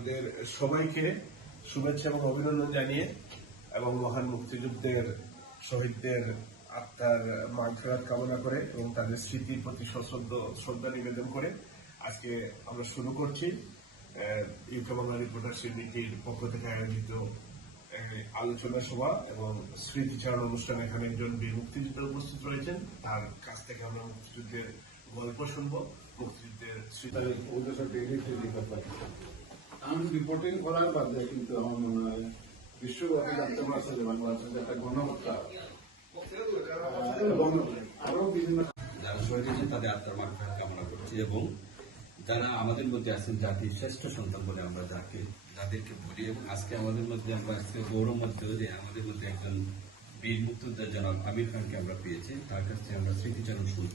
আপনাদের সবাইকে শুভেচ্ছা এবং অভিনন্দন জানিয়ে এবং মহান মুক্তিযুদ্ধের শহীদদের আত্মার মাগফেরাত কামনা করে এবং তাদের স্মৃতির প্রতি সশ্রদ্ধ, শ্রদ্ধা নিবেদন করে আজকে আমরা শুরু করছি। ইউকে বাংলা রিপোর্টার সমিতির পক্ষ থেকে আয়োজিত আলোচনা সভা এবং স্মৃতিচারণ অনুষ্ঠানে এখানে একজন বীর মুক্তিযোদ্ধা উপস্থিত রয়েছেন। তার কাছ থেকে আমরা মুক্তিযুদ্ধের গল্প শুনব। মুক্তিযুদ্ধের স্মৃতি আমি রিপোর্টিং করার বাদে কিন্তু আমার মনে হয় বিশ্বব্যাপী জানতে পারছে যে বাংলাদেশের একটা গণহত্যা। আরও বিভিন্ন যারা শহীদ হয়েছেন করছি এবং যারা আমাদের মধ্যে আছেন জাতির শ্রেষ্ঠ সন্তান বলে আমরা যাকে যাদেরকে বলি এবং আজকে আমাদের মধ্যে আমরা আজকে গৌরব মধ্যে যে আমাদের মধ্যে একজন বীর মুক্তিযোদ্ধা জনাব আমির খানকে আমরা পেয়েছি। তার কাছ থেকে আমরা স্মৃতিচারণ শুনব।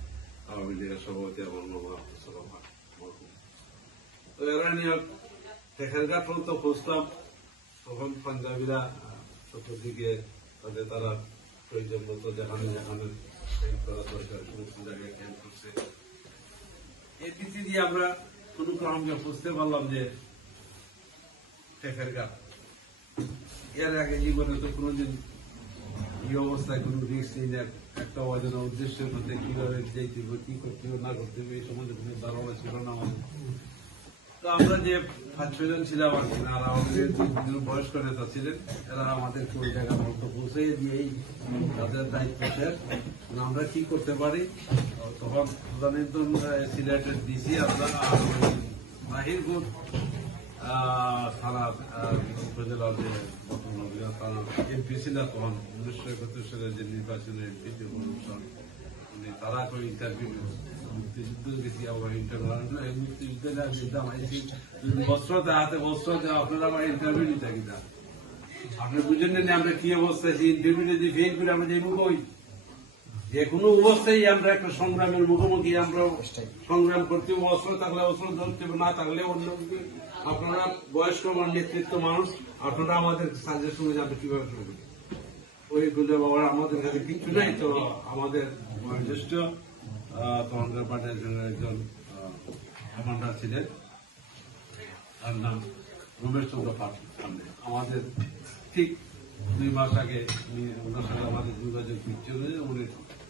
তখন পাঞ্জাবিরা চতুর্দিকে তাদের তারা প্রয়োজন মতো যেখানে যেখানে করছে এই দিক দিয়ে আমরা কোনো ক্রমে বুঝতে পারলাম যে টেকারঘাট এর আগে জীবনে তো কোনোদিন এই অবস্থায় কোনো রিস্ক নেই না একটা অজানা উদ্দেশ্যের মধ্যে কীভাবে যেতে হবে, কি করতে হবে, না করতে হবে, এই সম্বন্ধে কোনো ধারণা ছিল না আমাদের। তো আমরা যে পাঁচ ছজন ছিলাম আর কি আর আমাদের বয়স্ক নেতা ছিলেন, এরা আমাদেরকে ওই জায়গা মতো পৌঁছে দিয়েই তাদের দায়িত্ব শেষ। আমরা কি করতে পারি? তখন তদানীন্তন সিলেটের ডিসি আমরা আর ওই যে এমপি তখন উনিশশো একাত্তর সালের যে যে তারা করে ইন্টারভিউ ইন্টারভিউ বস্ত্র আপনারা ইন্টারভিউ নিতে আপনি বুঝেন আমরা কি অবস্থায় সেই ইন্টারভিউটা যে ফেল করে আমরা যাইব কই? যে কোনো অবস্থায় আমরা একটা সংগ্রামের মুখোমুখি আমরা সংগ্রাম করতে। অস্ত্র থাকলে অস্ত্র ধরতে না থাকলে অন্য আপনারা বয়স্ক মান নেতৃত্ব মানুষ আপনারা আমাদের সাজেশন যাবে কীভাবে করবেন? ওইগুলো বাবা আমাদের কাছে কিছু নাই তো আমাদের বয়োজ্যেষ্ঠ তখনকার পার্টির জন্য একজন কমান্ডার ছিলেন। তার নাম রমেশ চন্দ্র পাঠ আমাদের ঠিক দুই মাস আগে উনি ওনার সঙ্গে আমাদের যোগাযোগ বিচ্ছিন্ন উনি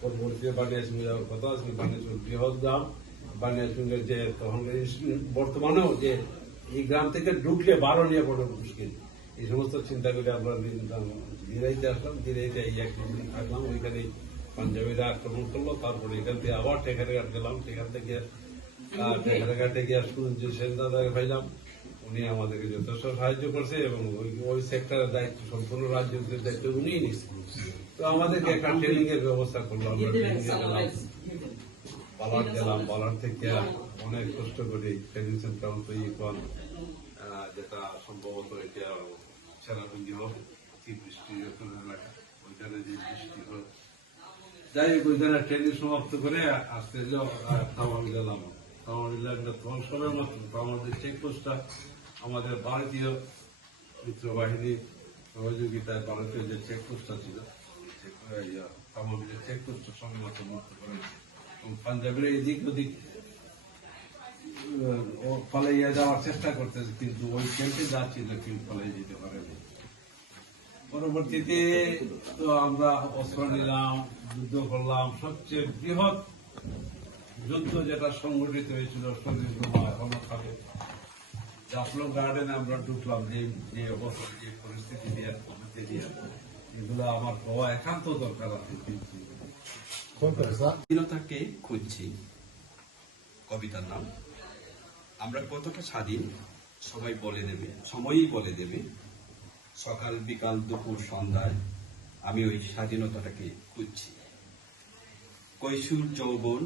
পরবর্তীতে বানিয়াছি যাওয়ার কথা আছে বানিয়াছি বৃহৎ গ্রাম। বানিয়াছি যে তখন বর্তমানেও যে এই গ্রাম থেকে ঢুকলে বারো নিয়ে বড় মুশকিল। এই সমস্ত চিন্তা করে আমরা দিরাইতে আসলাম দিরাইতে এই একদিন থাকলাম ওইখানে পাঞ্জাবিরা আক্রমণ করল তারপরে এখান থেকে আবার টেকারঘাট গেলাম সেখান থেকে আহ, টেকারঘাটে গিয়ে সুরঞ্জ সেন দাদাকে পাইলাম উনি আমাদেরকে যথেষ্ট সাহায্য করছে এবং ওই ওই সেক্টরের দায়িত্ব সম্পূর্ণ রাজ্যের দায়িত্ব উনিই নিচ্ছেন তো আমাদেরকে একটা ট্রেনিং এর ব্যবস্থা করল আমরা ট্রেনিং গেলাম। পালার গেলাম পালার থেকে অনেক কষ্ট করে ট্রেনিং সেন্টার তৈরি কর যেটা সম্ভবত এটা সেরাটুঙ্গি হোক অতি বৃষ্টি এলাকা ওইখানে যে বৃষ্টি হোক যাই হোক ওইখানে ট্রেনিং সমাপ্ত করে আসতে তাওয়াল গেলাম। তাওয়াল একটা তখন সবের মতো আমাদের চেকপোস্টটা আমাদের ভারতীয় মিত্র বাহিনীর সহযোগিতায় ভারতীয় যে চেকপোস্টটা ছিল পরবর্তীতে তো আমরা অস্ত্র নিলাম, যুদ্ধ করলাম। সবচেয়ে বৃহৎ যুদ্ধ যেটা সংগঠিত হয়েছিল হলকালে জাফলং গার্ডেনে আমরা ঢুকলাম, যে যে অবস্থা, যে পরিস্থিতি দিয়ে এগুলো আমার হওয়া একান্ত দরকার আছে। স্বাধীনতাকে খুঁজছি। কবিতার নাম। আমরা কতটা স্বাধীন সবাই বলে দেবে সময়ই বলে দেবে। সকাল বিকাল দুপুর সন্ধ্যায় আমি ওই স্বাধীনতাটাকে খুঁজছি। কৈশোর যৌবন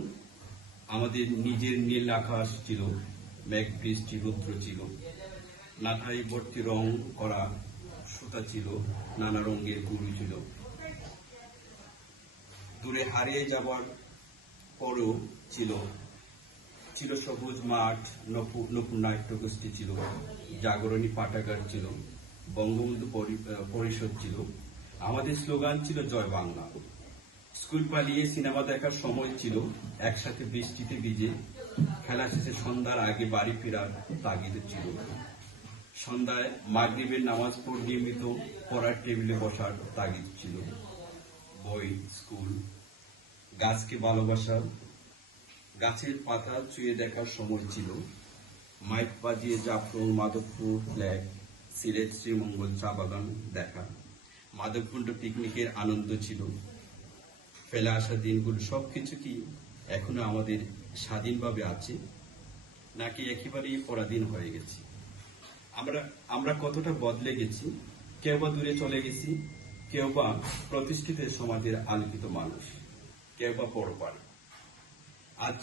আমাদের নিজের নীল আকাশ ছিল মেঘ বৃষ্টি রুদ্র ছিল। নাটাই ভর্তি রং করা সুতা ছিল, নানা রঙের গুরু ছিল। দূরে হারিয়ে যাবার পরও ছিল ছিল সবুজ মাঠ নপুর নাট্যগোষ্ঠী ছিল, জাগরণী পাঠাগার ছিল, বঙ্গবন্ধু পরিষদ ছিল। আমাদের স্লোগান ছিল, জয় বাংলা। স্কুল পালিয়ে সিনেমা দেখার সময় ছিল, একসাথে বৃষ্টিতে ভিজে, খেলা শেষে সন্ধ্যার আগে বাড়ি ফেরার তাগিদ ছিল। সন্ধ্যায় মাগরিবের নামাজ পড় নিয়মিত পড়ার টেবিলে বসার তাগিদ ছিল। বই, স্কুল, গাছকে ভালোবাসা গাছের পাতা চুয়ে দেখার সময় ছিল। মাইক বাজিয়ে জাফরং মাধবপুর ফ্ল্যাগ, সিলেট শ্রীমঙ্গল চা বাগান দেখা। মাধবকুণ্ড পিকনিকের আনন্দ ছিল। ফেলে আসা দিনগুলো সবকিছু কি এখনও আমাদের স্বাধীনভাবে আছে? নাকি একেবারেই পরাধীন হয়ে গেছি? আমরা আমরা কতটা বদলে গেছি, কেউ বা দূরে চলে গেছি, কেউ বা প্রতিষ্ঠিত সমাজের আলোকিত মানুষ, কেউ বা পরপার আজ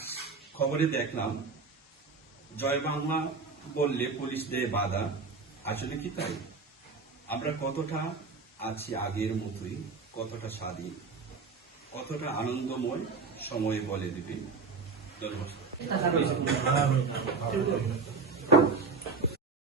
খবরে দেখলাম, জয় বাংলা বললে পুলিশ দেয় বাধা, আসলে কি তাই? আমরা কতটা আছি আগের মতোই, কতটা স্বাধীন, কতটা আনন্দময় সময় বলে দিবে। ধন্যবাদ।